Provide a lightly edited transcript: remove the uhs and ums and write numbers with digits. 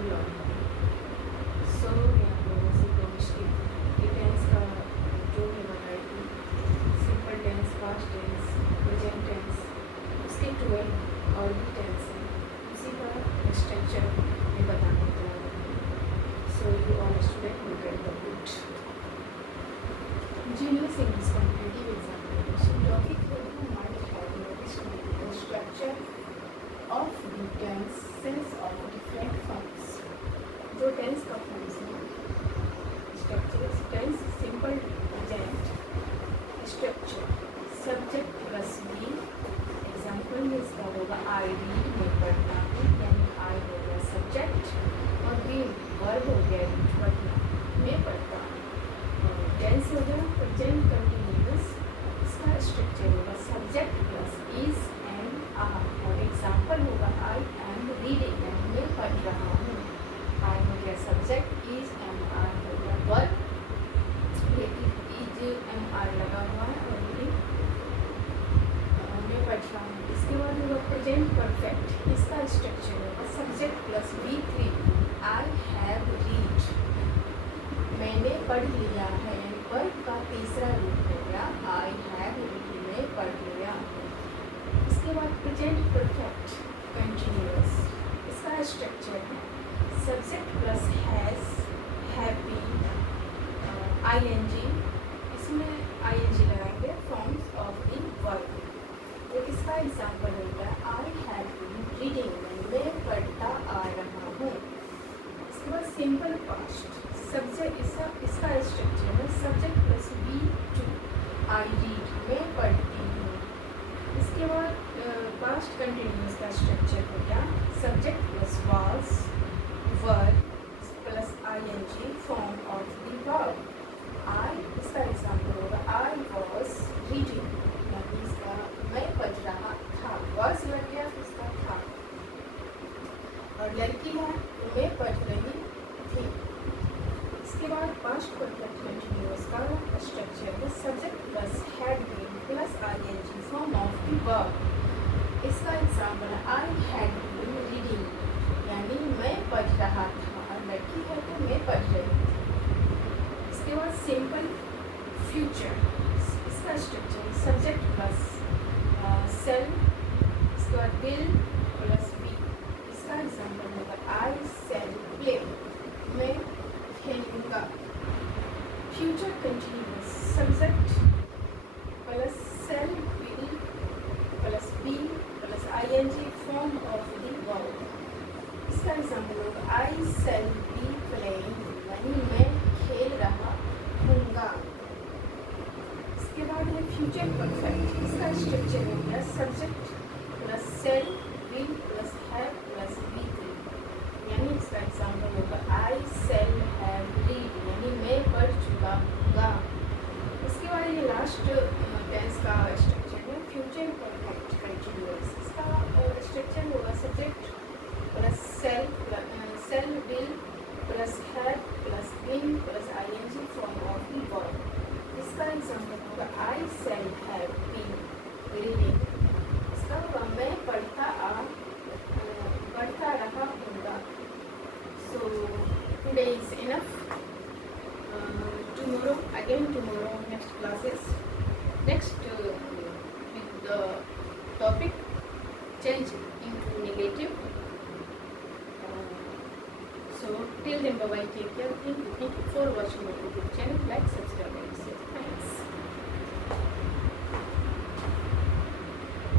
पर लौट आए। सो मैं आप लोगों से कोशिश की कि टेंस का जो मैं बताई थी, simple tense, past tense, present tense, उसके 12 और भी टेंस हैं, उसी का स्ट्रक्चर मैं बताने जा रही हूँ। So you all student will get the good Genius English competitive examination topic for you might have noticed the structure of the tenses of different forms. जो टेंस का फॉर्म्स है, structure tense simple present structure subject plus be. Example में इसका होगा आई read, मैं पढ़ता हूँ, यानी आई हो गया सब्जेक्ट और बी वर्ब हो गया पढ़ना, मैं पढ़ता हूँ। टेंस हो गया प्रेजेंट कंटिन्यूअस, इसका स्ट्रक्चर होगा subject plus is and are और एग्जाम्पल होगा आई एम रीडिंग, यानी मैं पढ़ रहा हूँ। आई हो गया सब्जेक्ट, इज एंड आर हो गया वर्ब, ये इज एंड आर लगा हुआ है और ये मैं पढ़ रहा हूँ। इसके बाद होगा प्रेजेंट परफेक्ट, इसका स्ट्रक्चर होगा subject plus V three, I have read, मैंने पढ़ लिया है। वर्ब का तीसरा रूप हो गया आई हैव रीड, मैं पढ़ लिया। इसके बाद प्रेजेंट परफेक्ट कंटिन्यूअस, इसका स्ट्रक्चर है subject plus has, have been, ING, इसमें आईएनजी लगाएंगे फॉर्म्स ऑफ द वर्ब। तो इसका एग्जाम्पल होगा आई हैव बीन रीडिंग, मैं पढ़ता आ रहा हूँ। इसके बाद सिंपल पास्ट सब्जेक्ट, इसका स्ट्रक्चर है subject plus V two, I read, मैं पढ़ती हूँ। इसके बाद पास्ट कंटिन्यूअस का स्ट्रक्चर हो गया subject plus was, verb plus ING form of the verb. I, इसका एग्जाम्पल होगा आई वॉज रीडिंग, यानी इसका मैं पढ़ रहा था, वॉज लग गया इसका था, और लड़की है तो मैं पढ़ रही थी। इसके बाद पास्ट परफेक्ट कंटिन्यूअस का स्ट्रक्चर है subject plus had been plus ING form of the verb. इसका एग्जाम्पल है आई हैड बीन रीडिंग, यानी मैं पढ़ रहा था, लड़की है तो मैं पढ़ रही थी। इसके बाद सिंपल फ्यूचर, इसका स्ट्रक्चर है सब्जेक्ट प्लस सेल, इसके बाद विल प्लस बी, इसका एग्जाम्पल होगा आई सेल प्ले, मैं खेलूँगा। Future continuous subject plus shall will plus be plus ING form of the verb. इसका एग्जाम्पल होगा आई सेल बी प्लेइंग, यानी मैं खेल रहा हूँगा। इसके बाद है फ्यूचर परफेक्ट, इसका स्ट्रक्चर हो गया subject plus shall will plus have plus V three, यानी इसका एग्जाम्पल होगा आई सेल हैव रीड, यानी मैं पढ़ चुका हूँगा। इसके बाद ये लास्ट टेंस का स्ट्रक्चर है फ्यूचर परफेक्ट कंटिन्यूअस, इसका स्ट्रक्चर होगा subject plus shall will plus have plus been plus ING form of the verb. इसका एग्जाम्पल होगा I shall have been reading, इसका होगा मैं पढ़ता रहा हूँगा। So today is enough. Tomorrow next classes, next with the topic change into negative. So till then, bye bye, take care. Thank you for watching my YouTube channel. Like, subscribe.